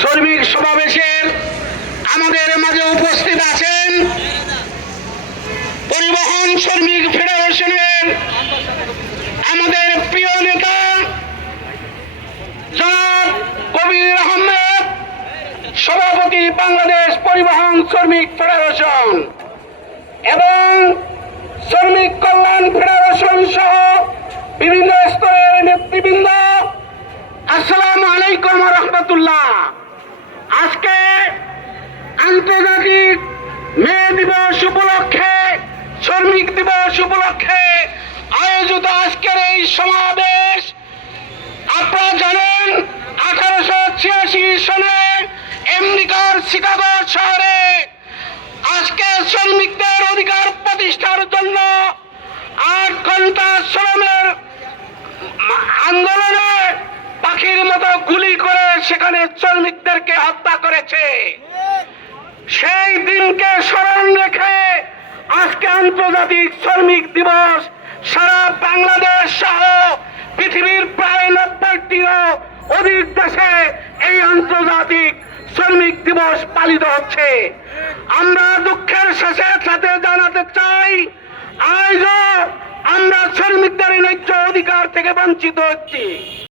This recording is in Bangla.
শ্রমিক সমাবেশের আমাদের মাঝে উপস্থিত আছেন পরিবহন শ্রমিক ফেডারেশনের আমাদের প্রিয় নেতা জনাব কবির আহমেদ, সভাপতি বাংলাদেশ পরিবহন শ্রমিক ফেডারেশন এবং শ্রমিক কল্যাণ ফেডারেশন সহ বিভিন্ন স্তরের নেতৃবৃন্দ। আসসালামু আলাইকুম ওয়া রাহমাতুল্লাহ। আজকে আন্তর্জাতিক মে দিবস উপলক্ষে, শ্রমিক দিবস উপলক্ষে আয়োজিত আজকের এই সমাবেশ, আপনারা জানেন 1886 সনে আমেরিকার শিকাগো শহরে আজকে শ্রমিকদের অধিকার প্রতিষ্ঠার জন্য 8 ঘন্টা শ্রমের আন্দোলনে পাখির মতো গুলি করে সেখানে শ্রমিকদেরকে হত্যা করেছে। সেই দিনকে স্মরণ রেখে আজকে আন্তর্জাতিক শ্রমিক দিবস সারা বাংলাদেশ সহ পৃথিবীর প্রায় 90টিরও অধিক দেশে এই আন্তর্জাতিক শ্রমিক দিবস পালিত হচ্ছে। আমরা দুঃখের সাথে জানাতে চাই, আজও আমরা শ্রমিকদের ন্যায্য অধিকার থেকে বঞ্চিত হচ্ছি।